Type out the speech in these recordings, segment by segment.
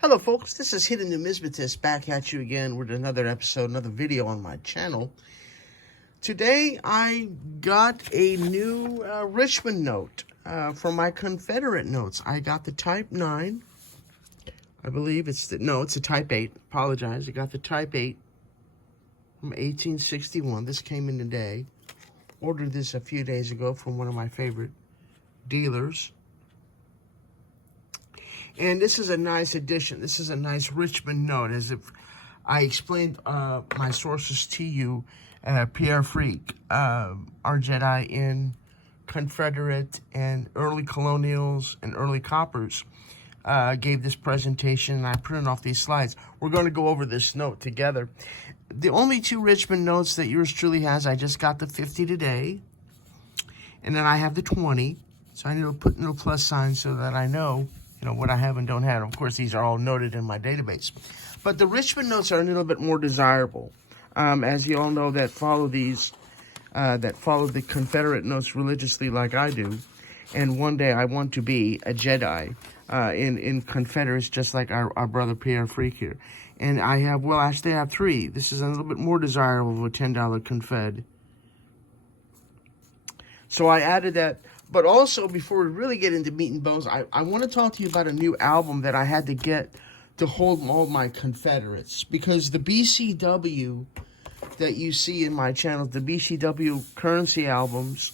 Hello folks, this is Hidden Numismatist back at you again with another episode, another video on my channel. Today I got a new Richmond note for my Confederate notes. I got the Type 9. I believe it's a Type 8. Apologize. I got the Type 8 from 1861. This came in today. Ordered this a few days ago from one of my favorite dealers. And this is a nice addition. This is a nice Richmond note, as if I explained my sources to you. Pierre Fricke, our Jedi in Confederate and early colonials and early coppers, gave this presentation, and I printed off these slides. We're going to go over this note together. The only two Richmond notes that yours truly has, I just got the 50 today, and then I have the 20. So I need to put no plus signs so that I know, what I have and don't have. Of course, these are all noted in my database. But the Richmond notes are a little bit more desirable. As you all know that follow these, that follow the Confederate notes religiously like I do. And one day I want to be a Jedi in Confederacy, just like our brother Pierre Fricke here. And I have, actually I have 3. This is a little bit more desirable of a $10 Confed. So I added that. But also, before we really get into meat and bones, I want to talk to you about a new album that I had to get to hold all my Confederates. Because the BCW that you see in my channel, the BCW currency albums,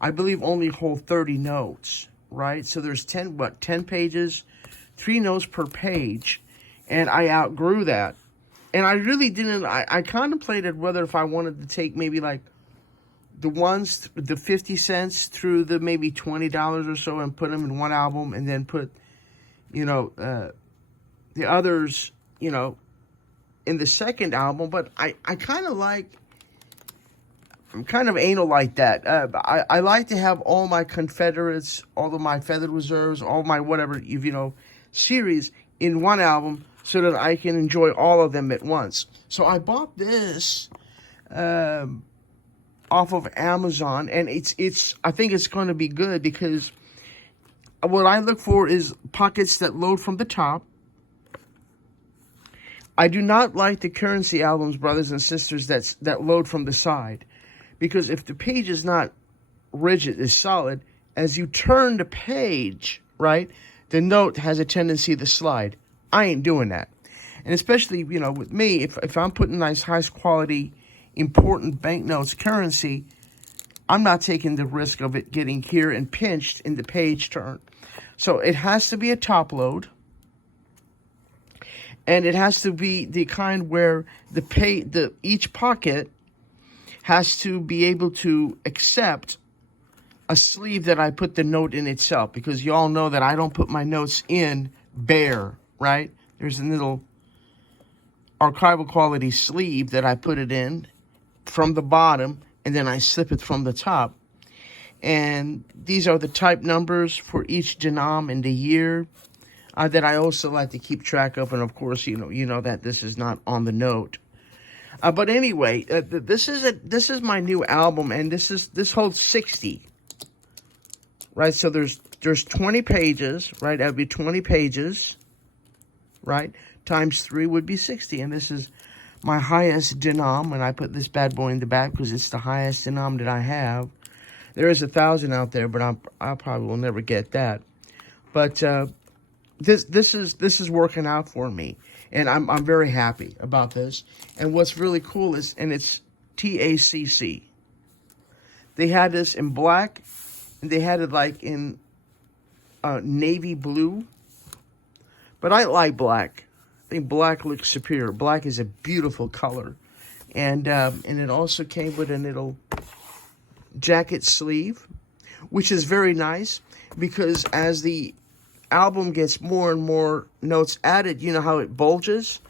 I believe only hold 30 notes, right? So there's 10 pages, 3 notes per page, and I outgrew that. And I really didn't, I contemplated whether if I wanted to take maybe like the ones, the 50 cents through the maybe $20 or so and put them in one album, and then put, the others, in the second album. But I kind of like, I'm kind of anal like that. I like to have all my Confederates, all of my Feathered Reserves, all my whatever, series in one album so that I can enjoy all of them at once. So I bought this off of Amazon, and I think it's going to be good, because what I look for is pockets that load from the top. I do not like the currency albums, brothers and sisters, that load from the side, because if the page is not rigid, is solid, as you turn the page, right, the note has a tendency to slide. I ain't doing that. And especially, with me, if I'm putting nice, high quality, important banknotes, currency, I'm not taking the risk of it getting here and pinched in the page turn. So it has to be a top load, and it has to be the kind where each pocket has to be able to accept a sleeve that I put the note in itself, because you all know that I don't put my notes in bare, right? There's a little archival quality sleeve that I put it in from the bottom, and then I slip it from the top. And these are the type numbers for each denom and the year that I also like to keep track of. And of course, you know that this is not on the note. But anyway, this is my new album, and this holds 60. Right? So there's 20 pages, right? That would be 20 pages, right? Times 3 would be 60. And this is my highest denom, and I put this bad boy in the back because it's the highest denom that I have. There is 1,000 out there, but I probably will never get that. But this is working out for me, and I'm very happy about this. And what's really cool is, and it's TACC. They had this in black, and they had it like in navy blue. But I like black. I think black looks superior. Black is a beautiful color. And it also came with a little jacket sleeve, which is very nice, because as the album gets more and more notes added, you know how it bulges?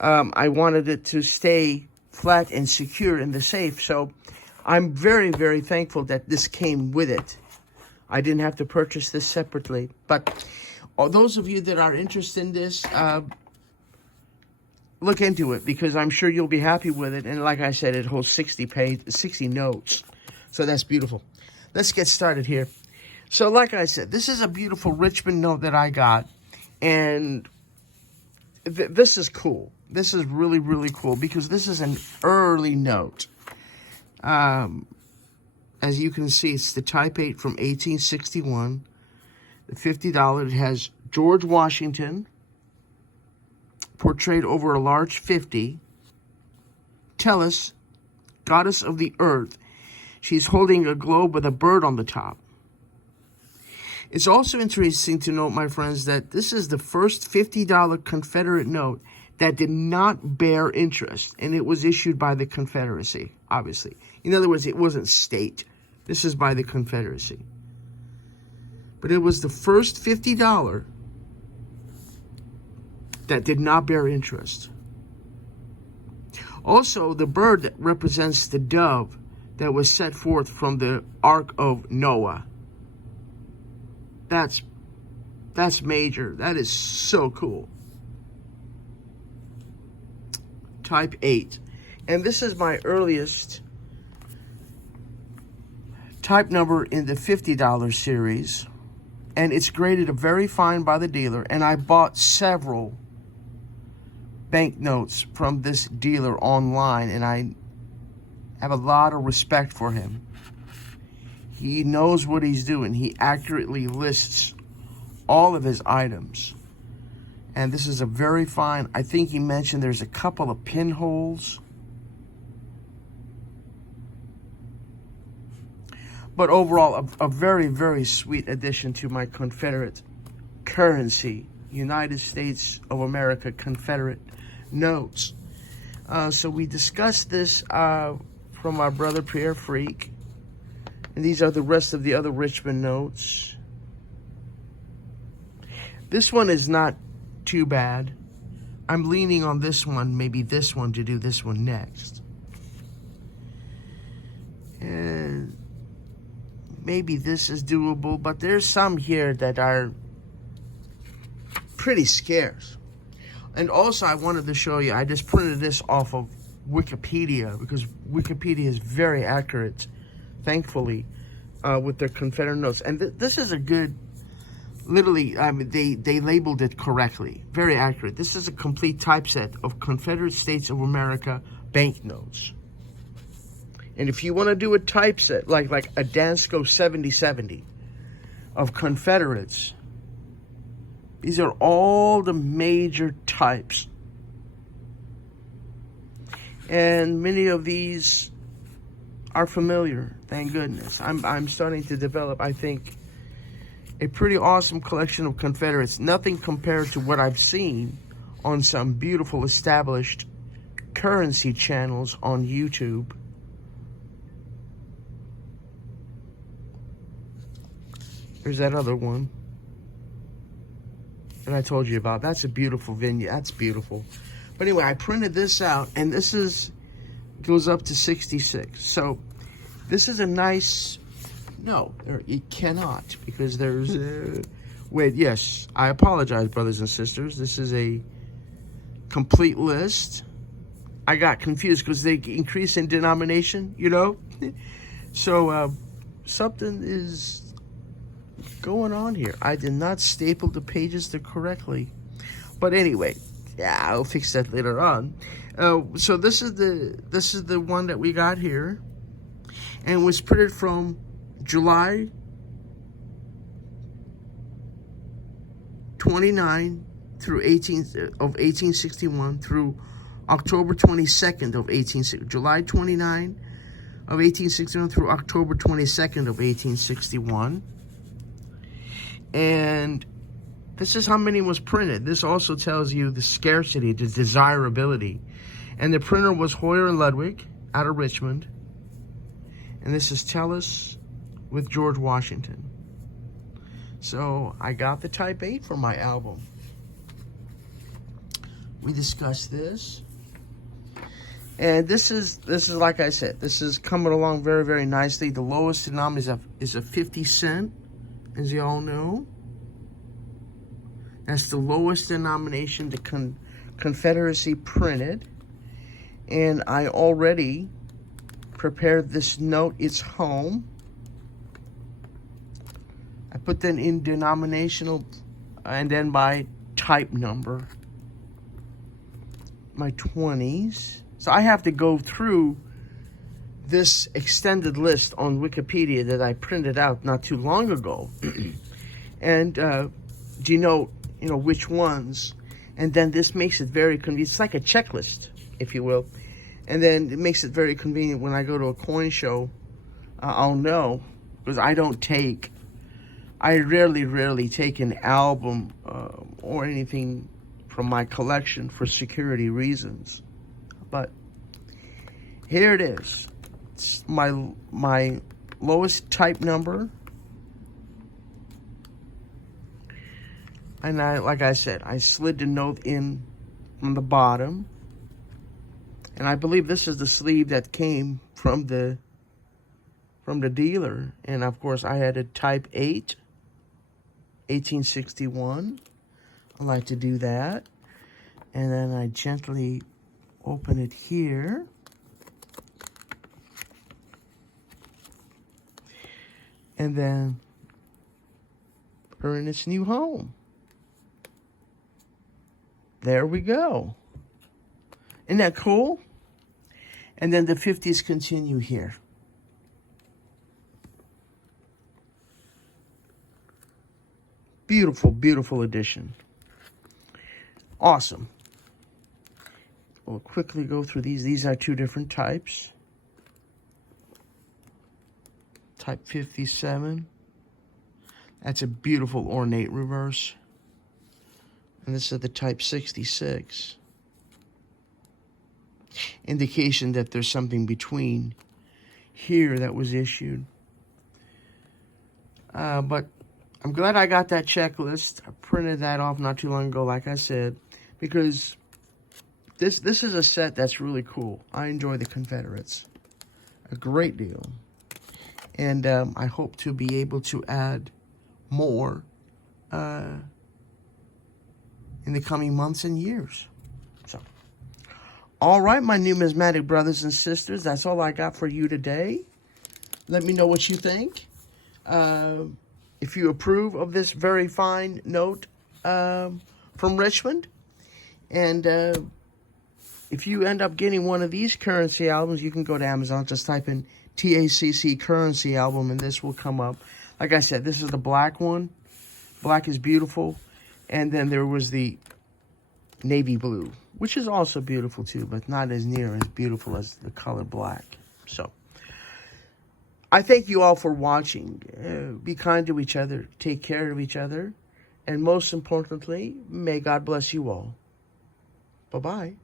I wanted it to stay flat and secure in the safe. So I'm very, very thankful that this came with it. I didn't have to purchase this separately. But those of you that are interested in this, look into it, because I'm sure you'll be happy with it. And like I said, it holds 60 notes. So that's beautiful. Let's get started here. So like I said, this is a beautiful Richmond note that I got. And this is cool. This is really, really cool because this is an early note. As you can see, it's the Type 8 from 1861. The $50. It has George Washington portrayed over a large 50. Tellus, goddess of the earth. She's holding a globe with a bird on the top. It's also interesting to note, my friends, that this is the first $50 Confederate note that did not bear interest, and it was issued by the Confederacy, obviously. In other words, it wasn't state. This is by the Confederacy. But it was the first $50 that did not bear interest. Also, the bird that represents the dove that was set forth from the Ark of Noah. That's major. That is so cool. Type 8. And this is my earliest type number in the $50 series. And it's graded a very fine by the dealer. And I bought several banknotes from this dealer online. And I have a lot of respect for him. He knows what he's doing. He accurately lists all of his items. And this is a very fine, I think he mentioned there's a couple of pinholes. But overall, a very, very sweet addition to my Confederate currency. United States of America Confederate Notes. So we discussed this from our brother Pierre Fricke. And these are the rest of the other Richmond notes. This one is not too bad. I'm leaning on this one, maybe this one, to do this one next. And maybe this is doable, but there's some here that are pretty scarce. And also, I wanted to show you, I just printed this off of Wikipedia, because Wikipedia is very accurate, thankfully, with their Confederate notes. And this is a good, literally, I mean, they labeled it correctly. Very accurate. This is a complete typeset of Confederate States of America banknotes. And if you want to do a typeset, like a Dansko 7070 of Confederates, these are all the major types. And many of these are familiar, thank goodness. I'm starting to develop, I think, a pretty awesome collection of Confederates. Nothing compared to what I've seen on some beautiful established currency channels on YouTube. There's that other one that I told you about. That's a beautiful vignette. That's beautiful. But anyway, I printed this out, and this goes up to 66. So this is a nice, no, it cannot, because there's, wait, yes, I apologize, brothers and sisters. This is a complete list. I got confused because they increase in denomination, you know? So something is going on here. I did not staple the pages correctly. But anyway, yeah, I'll fix that later on. So this is the one that we got here, and was printed from July 29 through 1861 through October 22nd of 1860. July 29 of 1861 through October 22nd of 1861. And this is how many was printed. This also tells you the scarcity, the desirability. And the printer was Hoyer and Ludwig out of Richmond. And this is Tellus with George Washington. So I got the Type 8 for my album. We discussed this. And this is like I said, this is coming along very, very nicely. The lowest denomination is a 50 cent, as you all know. That's the lowest denomination the Confederacy printed. And I already prepared this note. It's home. I put that in denominational and then by type number. my 20s. So I have to go through this extended list on Wikipedia that I printed out not too long ago, and denote, which ones. And then this makes it very convenient. It's like a checklist, if you will. And then it makes it very convenient when I go to a coin show. I'll know, because I rarely take an album or anything from my collection for security reasons. But here it is. It's my lowest type number. And like I said, I slid the note in from the bottom. And I believe this is the sleeve that came from the dealer. And of course I had a type 8, 1861. I like to do that. And then I gently open it here. And then put her in its new home. There we go. Isn't that cool? And then the 50s continue here. Beautiful, beautiful edition. Awesome. We'll quickly go through these. These are two different types. Type 57. That's a beautiful ornate reverse. And this is the type 66. Indication that there's something between here that was issued. But I'm glad I got that checklist. I printed that off not too long ago, like I said, because this is a set that's really cool. I enjoy the Confederates a great deal. And I hope to be able to add more in the coming months and years. So, all right, my numismatic brothers and sisters, that's all I got for you today. Let me know what you think. If you approve of this very fine note from Richmond. And if you end up getting one of these currency albums, you can go to Amazon, just type in TACC currency album, and this will come up. Like I said, this is the black one. Black is beautiful. And then there was the navy blue, which is also beautiful too, but not as near as beautiful as the color black. So, I thank you all for watching. Be kind to each other. Take care of each other. And most importantly, may God bless you all. Bye-bye.